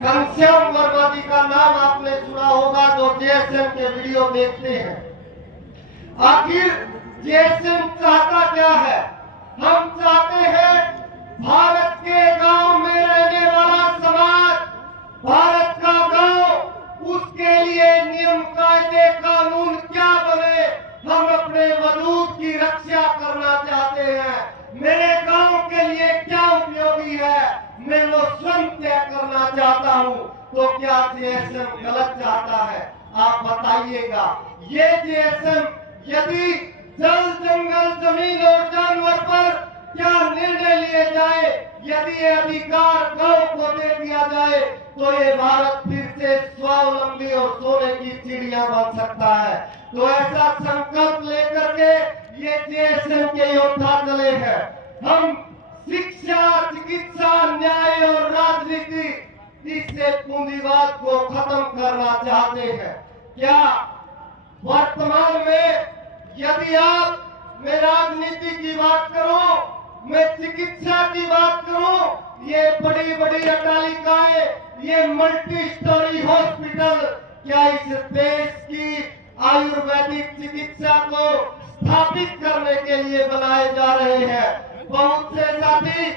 घनश्याम वर्मा जी का नाम आपने सुना होगा, जो जेएसएम के वीडियो देखते हैं। आखिर जेएसएम चाहता क्या है? हम चाहते हैं भारत के गांव में रहने वाला समाज, भारत का गांव, उसके लिए नियम कायदे कानून क्या बने, हम अपने वजूद की रक्षा करना चाहते हैं। मेरे गांव के लिए क्या उपयोगी है, मैं वो स्वयं तय करना चाहता हूं। तो क्या जेएसएम गलत चाहता है? आप बताइएगा। ये जेएसएम यदि जल, जंगल, जमीन और जानवर पर क्या निर्णय लिए जाए, यदि ये अधिकार गांव को दे दिया जाए, तो ये भारत फिर से स्वावलंबी और सोने की चिड़िया बन सकता है। तो ऐसा संकल्प लेकर के ये जेएसएम के योद्धा चले हैं। हम शिक्षा, चिकित्सा, न्याय और राजनीति, इससे पूंजीवाद को खत्म करना चाहते हैं। क्या वर्तमान में यदि मैं राजनीति की बात करूं, मैं चिकित्सा की बात करूं, ये बड़ी बड़ी अट्टालिकाएं, ये मल्टी स्टोरी हॉस्पिटल, क्या इस देश की आयुर्वेदिक चिकित्सा को स्थापित करने के लिए बनाए जा रहे हैं? बहुत से साथी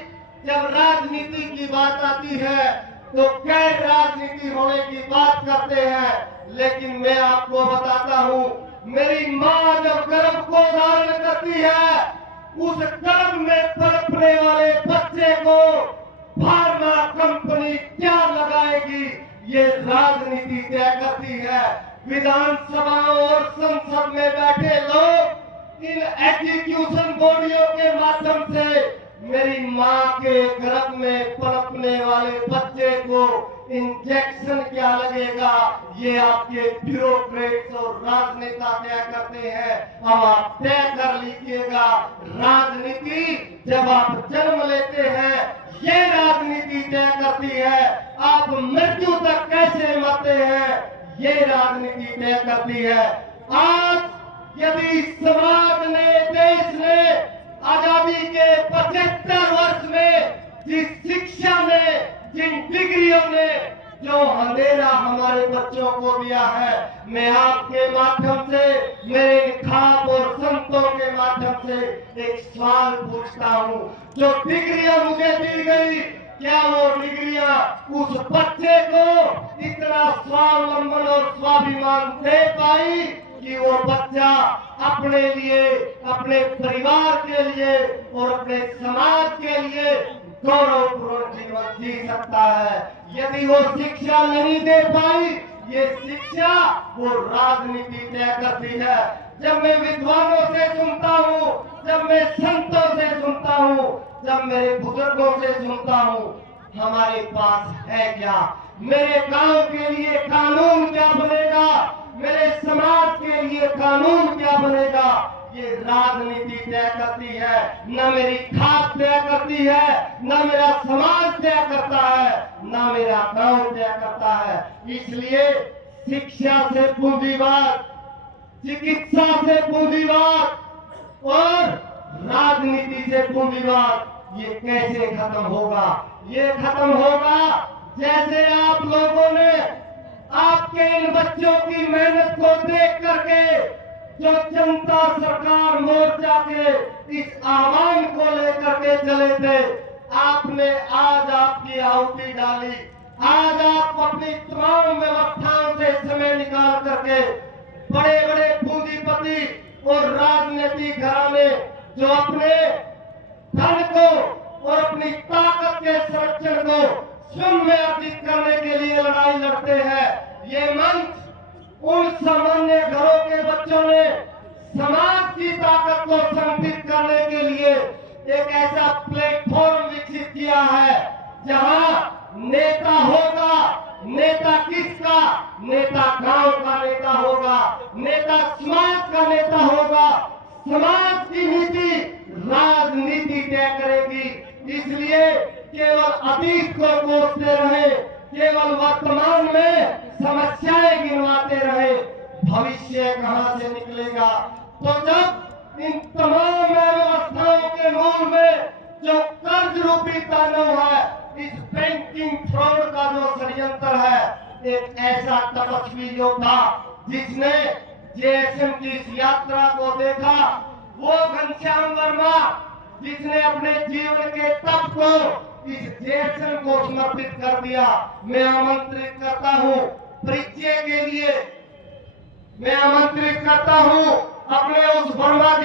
जब राजनीति की बात आती है तो गैर राजनीति होने की बात करते हैं, लेकिन मैं आपको बताता हूं, मेरी मां जब गर्भ को धारण करती है, उस गर्भ में पनपने वाले बच्चे को फार्मा कंपनी क्या लगाएगी, ये राजनीति तय करती है। विधानसभा और संसद में बैठे लोग इन एग्जीक्यूशन बॉडियों के माध्यम से मेरी मां के गर्भ में पनपने वाले बच्चे को इंजेक्शन क्या लगेगा, ये आपके ब्यूरोक्रेट्स और राजनेता तय करते हैं। अब आप तय कर लीजिएगा, राजनीति जब आप जन्म लेते हैं, ये राजनीति तय करती है। आप मृत्यु तक कैसे मरते हैं, ये राजनीति तय करती है। आज यदि समाज ने, देश ने आजादी के 75 वर्ष में जिस शिक्षा ने, जिन डिग्रियों ने जो अंधेरा हमारे बच्चों को दिया है, मैं आपके माध्यम से, मेरे खाब और संतों के माध्यम से एक सवाल पूछता हूं। जो डिग्रियां मुझे दी गई, क्या वो डिग्रियां उस बच्चे को इतना स्वावलंबन और स्वाभिमान दे पाई कि वो बच्चा अपने लिए, अपने परिवार के लिए और अपने समाज के लिए गौरवपूर्ण जीवन जी सकता है? यदि वो शिक्षा नहीं दे पाई, ये शिक्षा वो राजनीति तय करती है। जब मैं विद्वानों से सुनता हूँ, जब मैं संतों से सुनता हूँ, जब मेरे बुजुर्गों से सुनता हूँ, हमारे पास है क्या? मेरे गांव के लिए कानून क्या बनेगा, मेरे समाज के लिए कानून क्या बनेगा, ये राजनीति तय करती है। न मेरी खाप तय करती है, न मेरा समाज तय करता है, न मेरा गांव तय करता है। इसलिए शिक्षा से पूंजीवाद, चिकित्सा से पूंजीवाद और राजनीति से पूंजीवाद, ये कैसे खत्म होगा? ये खत्म होगा जैसे आप लोगों ने आपके इन बच्चों की मेहनत को देख करके जो जनता सरकार मोर्चा के इस आह्वान को लेकर के चले थे, आपने आज आपकी आहुति डाली। आज आप अपनी तमाम व्यवस्थाओं से समय निकाल करके बड़े बड़े पूंजीपति और राजनीतिक घराने जो अपने धन को और अपनी ताकत के संरक्षण को स्वयं में अर्जित करने के लिए लड़ाई लड़ते हैं। ये मंच उन सामान्य घरों के बच्चों ने समाज की ताकत को संगठित करने के लिए एक ऐसा प्लेटफॉर्म विकसित किया है, जहां नेता होगा। नेता किसका? नेता गांव का नेता होगा, नेता समाज का नेता होगा। समाज की नीति राजनीति तय करेगी। इसलिए केवल अतीत को कोसते रहे, केवल वर्तमान में समस्याएं गिनवाते रहे, भविष्य कहां से निकलेगा? तो जब इन तमाम व्यवस्थाओं के मूल में जो कर्ज रूपी तांडव है, इस बैंकिंग फ्रॉड का जो षड्यंत्र है, एक ऐसा तपस्वी योद्धा जिसने जेएसएम की इस यात्रा को देखा, वो घनश्याम वर्मा जिसने अपने जीवन के तप को इस जेएसएम को समर्पित कर दिया। मैं आमंत्रित करता हूँ परिचय के लिए, मैं आमंत्रित करता हूँ अपने उस वर्मा